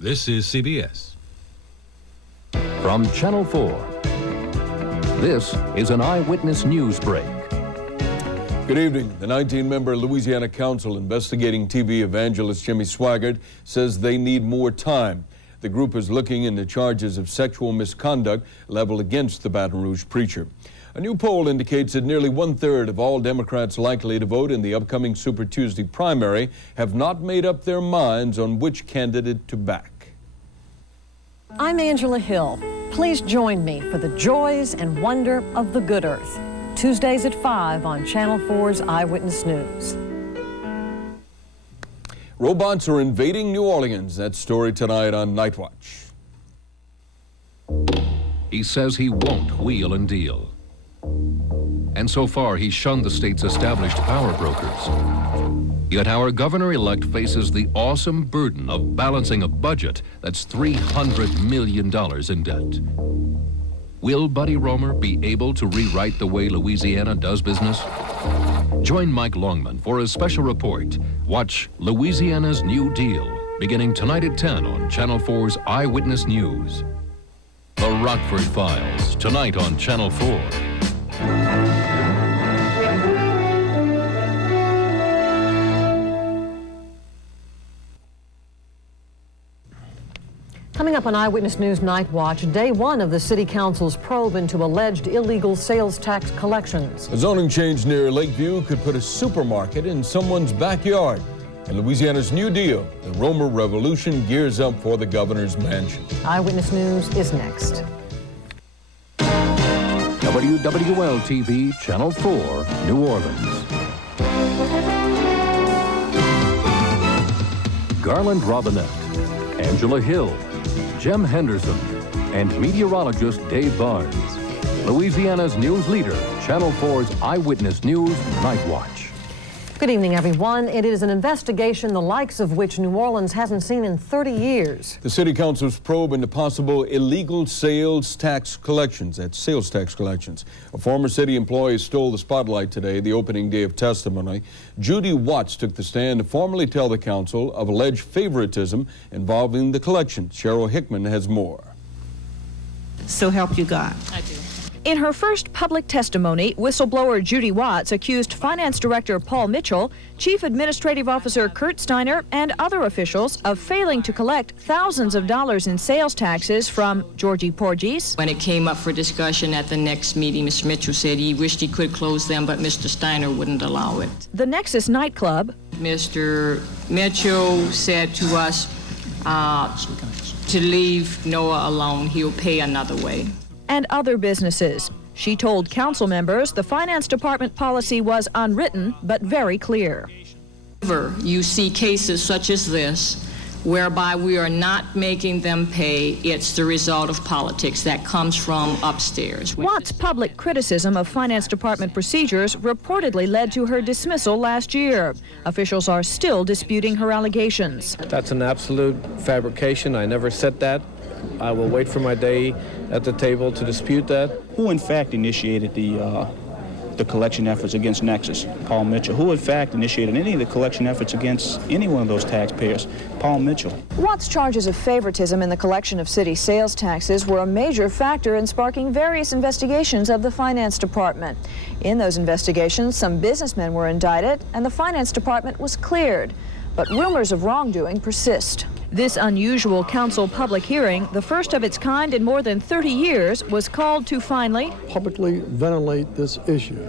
This is CBS. From Channel 4, this is an Eyewitness News Break. Good evening. The 19-member Louisiana Council investigating TV evangelist Jimmy Swaggart says they need more time. The group is looking into charges of sexual misconduct leveled against the Baton Rouge preacher. A new poll indicates that nearly one-third of all Democrats likely to vote in the upcoming Super Tuesday primary have not made up their minds on which candidate to back. I'm Angela Hill. Please join me for the joys and wonder of the good earth. Tuesdays at 5 on Channel 4's Eyewitness News. Robots are invading New Orleans. That story tonight on Night Watch. He says he won't wheel and deal. And so far, he's shunned the state's established power brokers. Yet our governor-elect faces the awesome burden of balancing a budget that's $300 million in debt. Will Buddy Roemer be able to rewrite the way Louisiana does business? Join Mike Longman for a special report. Watch Louisiana's New Deal, beginning tonight at 10 on Channel 4's Eyewitness News. The Rockford Files, tonight on Channel 4. Coming up on Eyewitness News Night Watch, day one of the City Council's probe into alleged illegal sales tax collections. A zoning change near Lakeview could put a supermarket in someone's backyard. And Louisiana's New Deal, the Roemer Revolution gears up for the governor's mansion. Eyewitness News is next. WWL-TV Channel 4, New Orleans. Garland Robinette, Angela Hill, Jem Henderson, and meteorologist Dave Barnes. Louisiana's news leader, Channel 4's Eyewitness News Night Watch. Good evening, everyone. It is an investigation the likes of which New Orleans hasn't seen in 30 years. The City Council's probe into possible illegal sales tax collections. That's sales tax collections. A former city employee stole the spotlight today, the opening day of testimony. Judy Watts took the stand to formally tell the council of alleged favoritism involving the collections. Cheryl Hickman has more. So help you God. I do. In her first public testimony, whistleblower Judy Watts accused Finance Director Paul Mitchell, Chief Administrative Officer Kurt Steiner, and other officials of failing to collect thousands of dollars in sales taxes from Georgie Porges. When it came up for discussion at the next meeting, Mr. Mitchell said he wished he could close them, but Mr. Steiner wouldn't allow it. The Nexus nightclub. Mr. Mitchell said to us to leave Noah alone. He'll pay another way. And other businesses. She told council members the Finance Department policy was unwritten but very clear. Whenever you see cases such as this, whereby we are not making them pay, it's the result of politics that comes from upstairs. Watts' public criticism of Finance Department procedures reportedly led to her dismissal last year. Officials are still disputing her allegations. That's an absolute fabrication. I never said that. I will wait for my day at the table to dispute that. Who in fact initiated the collection efforts against Nexus? Paul Mitchell. Who in fact initiated any of the collection efforts against any one of those taxpayers? Paul Mitchell. Watts' charges of favoritism in the collection of city sales taxes were a major factor in sparking various investigations of the Finance Department. In those investigations, some businessmen were indicted and the Finance Department was cleared. But rumors of wrongdoing persist. This unusual council public hearing, the first of its kind in more than 30 years, was called to finally publicly ventilate this issue.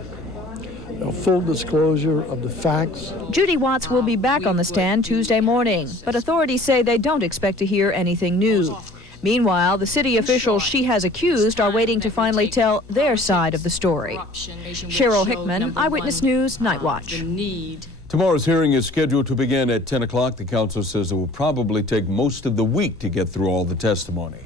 A full disclosure of the facts. Judy Watts will be back on the stand Tuesday morning, but authorities say they don't expect to hear anything new. Meanwhile, the city officials she has accused are waiting to finally tell their side of the story. Cheryl Hickman, Eyewitness News, Night Watch. Tomorrow's hearing is scheduled to begin at 10 o'clock. The council says it will probably take most of the week to get through all the testimony.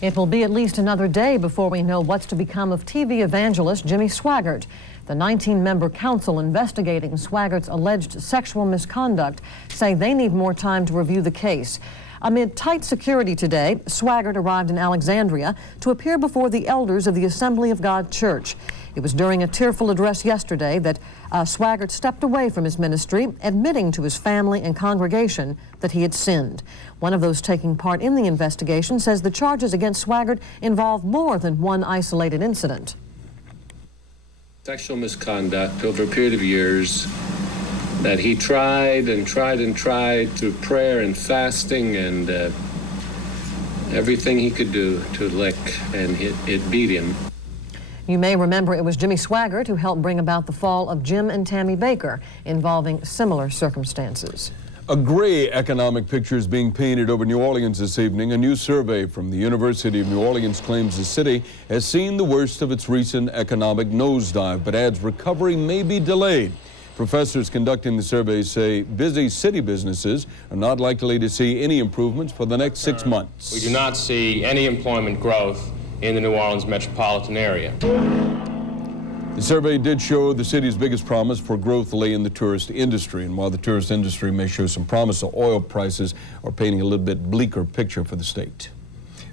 It will be at least another day before we know what's to become of TV evangelist Jimmy Swaggart. The 19-member council investigating Swaggart's alleged sexual misconduct say they need more time to review the case. Amid tight security today, Swaggart arrived in Alexandria to appear before the elders of the Assembly of God Church. It was during a tearful address yesterday that Swaggart stepped away from his ministry, admitting to his family and congregation that he had sinned. One of those taking part in the investigation says the charges against Swaggart involve more than one isolated incident. Sexual misconduct over a period of years that he tried through prayer and fasting and everything he could do to lick, and it beat him. You may remember it was Jimmy Swaggart who helped bring about the fall of Jim and Tammy Baker, involving similar circumstances. A gray economic picture is being painted over New Orleans this evening. A new survey from the University of New Orleans claims the city has seen the worst of its recent economic nosedive, but adds recovery may be delayed. Professors conducting the survey say busy city businesses are not likely to see any improvements for the next 6 months. We do not see any employment growth in the New Orleans metropolitan area. The survey did show the city's biggest promise for growth lay in the tourist industry. And while the tourist industry may show some promise, the oil prices are painting a little bit bleaker picture for the state.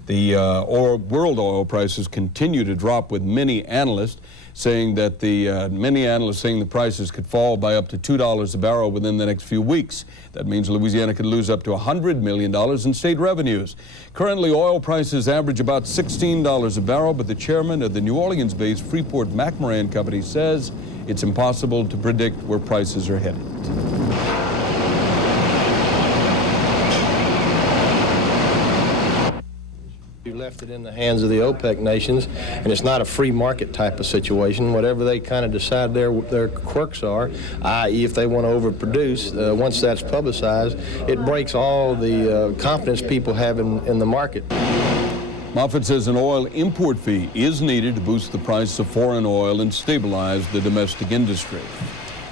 The world oil prices continue to drop, with many analysts saying that the prices could fall by up to $2 a barrel within the next few weeks. That means Louisiana could lose up to $100 million in state revenues. Currently, oil prices average about $16 a barrel, but the chairman of the New Orleans-based Freeport-McMoran company says it's impossible to predict where prices are headed. You left it in the hands of the OPEC nations, and it's not a free market type of situation. Whatever they kind of decide their quirks are, i.e. if they want to overproduce, once that's publicized, it breaks all the confidence people have in the market. Moffitt says an oil import fee is needed to boost the price of foreign oil and stabilize the domestic industry.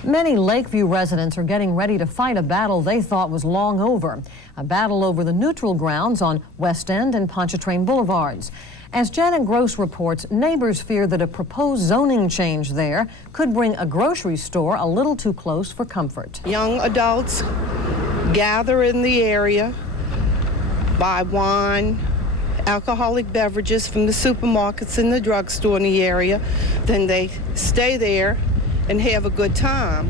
Many Lakeview residents are getting ready to fight a battle they thought was long over, a battle over the neutral grounds on West End and Pontchartrain Boulevards. As Janet Gross reports, neighbors fear that a proposed zoning change there could bring a grocery store a little too close for comfort. Young adults gather in the area, buy wine, alcoholic beverages from the supermarkets and the drugstore in the area, then they stay there and have a good time.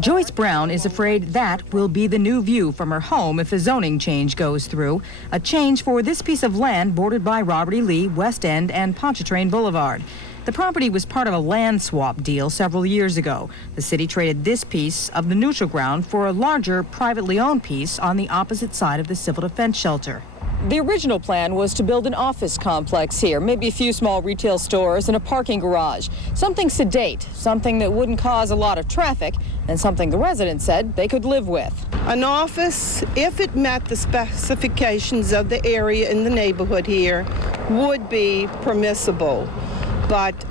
Joyce Brown is afraid that will be the new view from her home if the zoning change goes through. A change for this piece of land bordered by Robert E. Lee, West End, and Pontchartrain Boulevard. The property was part of a land swap deal several years ago. The city traded this piece of the neutral ground for a larger, privately owned piece on the opposite side of the civil defense shelter. The original plan was to build an office complex here, maybe a few small retail stores and a parking garage. Something sedate, something that wouldn't cause a lot of traffic, and something the residents said they could live with. An office, if it met the specifications of the area in the neighborhood here, would be permissible. But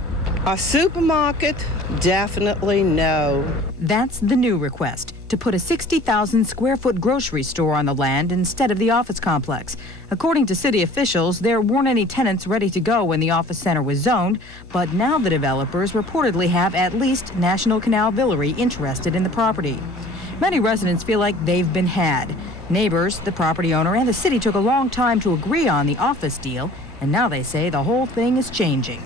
a supermarket, definitely no. That's the new request, to put a 60,000 square foot grocery store on the land instead of the office complex. According to city officials, there weren't any tenants ready to go when the office center was zoned, but now the developers reportedly have at least National Canal Villery interested in the property. Many residents feel like they've been had. Neighbors, the property owner, and the city took a long time to agree on the office deal, and now they say the whole thing is changing.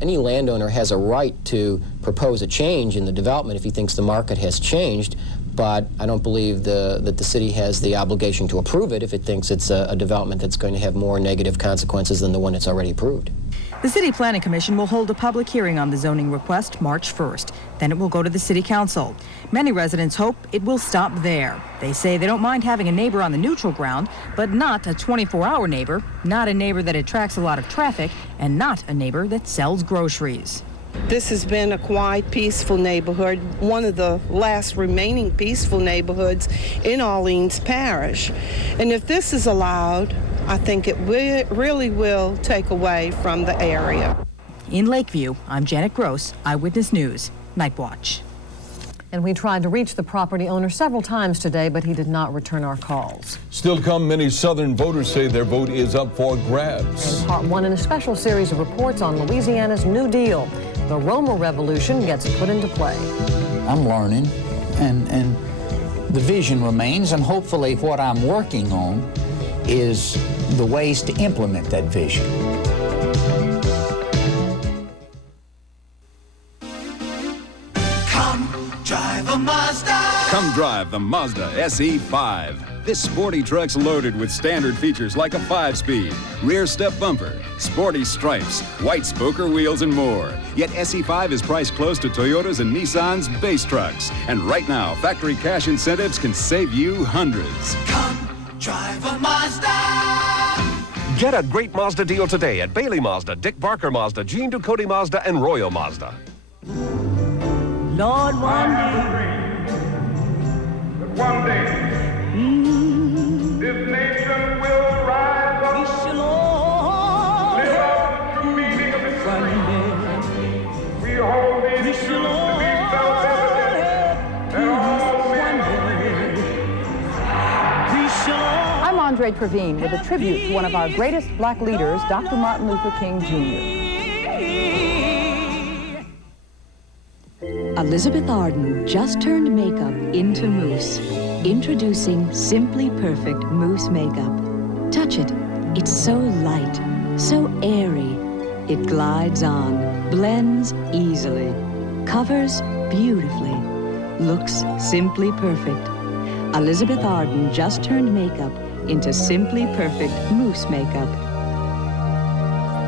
Any landowner has a right to propose a change in the development if he thinks the market has changed, but I don't believe that the city has the obligation to approve it if it thinks it's a development that's going to have more negative consequences than the one it's already approved. The City Planning Commission will hold a public hearing on the zoning request March 1st. Then it will go to the City Council. Many residents hope it will stop there. They say they don't mind having a neighbor on the neutral ground, but not a 24-hour neighbor, not a neighbor that attracts a lot of traffic, and not a neighbor that sells groceries. This has been a quiet, peaceful neighborhood, one of the last remaining peaceful neighborhoods in Orleans Parish. And if this is allowed, I think it really will take away from the area. In Lakeview, I'm Janet Gross, Eyewitness News, Night Watch. And we tried to reach the property owner several times today, but he did not return our calls. Still to come, many Southern voters say their vote is up for grabs. And part one in a special series of reports on Louisiana's New Deal. The Roma Revolution gets put into play. I'm learning, and the vision remains, and hopefully what I'm working on is the ways to implement that vision. Come drive a Mazda. Come drive the Mazda SE5. This sporty truck's loaded with standard features like a 5-speed, rear step bumper, sporty stripes, white spoker wheels, and more. Yet SE5 is priced close to Toyota's and Nissan's base trucks. And right now, factory cash incentives can save you hundreds. Come drive a Mazda. Get a great Mazda deal today at Bailey Mazda, Dick Barker Mazda, Gene Ducote Mazda, and Royal Mazda. Lord, one day, this nation will rise up, live out the true meaning of its creed. We hold these truths to be self-evident, that all men are free. I'm Andre Trevine with a tribute to one of our greatest black leaders, Dr. Martin Luther King Jr. Elizabeth Arden just turned makeup into mousse. Introducing Simply Perfect Mousse Makeup. Touch it. It's so light, so airy. It glides on, blends easily, covers beautifully, looks simply perfect. Elizabeth Arden just turned makeup into Simply Perfect Mousse Makeup.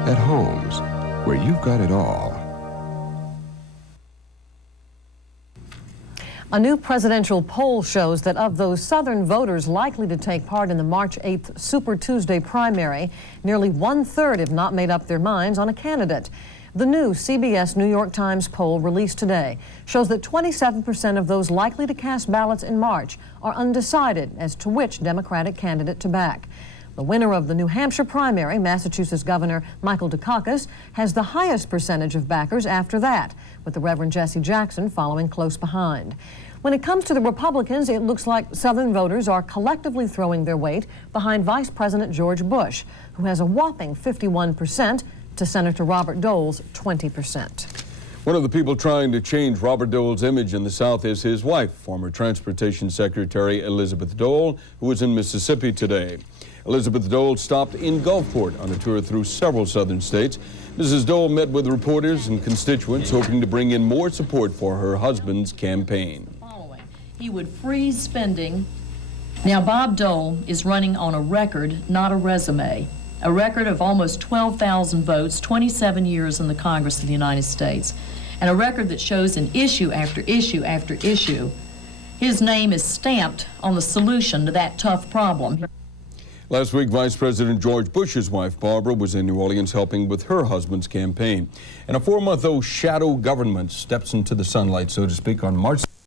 At Homes, where you've got it all. A new presidential poll shows that of those Southern voters likely to take part in the March 8th Super Tuesday primary, nearly 1/3 have not made up their minds on a candidate. The new CBS New York Times poll released today shows that 27% of those likely to cast ballots in March are undecided as to which Democratic candidate to back. The winner of the New Hampshire primary, Massachusetts Governor Michael Dukakis, has the highest percentage of backers after that, with the Reverend Jesse Jackson following close behind. When it comes to the Republicans, it looks like Southern voters are collectively throwing their weight behind Vice President George Bush, who has a whopping 51% to Senator Robert Dole's 20%. One of the people trying to change Robert Dole's image in the South is his wife, former Transportation Secretary Elizabeth Dole, who is in Mississippi today. Elizabeth Dole stopped in Gulfport on a tour through several Southern states. Mrs. Dole met with reporters and constituents, hoping to bring in more support for her husband's campaign. He would freeze spending. Now, Bob Dole is running on a record, not a resume. A record of almost 12,000 votes, 27 years in the Congress of the United States, and a record that shows in issue after issue after issue, his name is stamped on the solution to that tough problem. Last week, Vice President George Bush's wife, Barbara, was in New Orleans helping with her husband's campaign. And a 4-month-old shadow government steps into the sunlight, so to speak, on March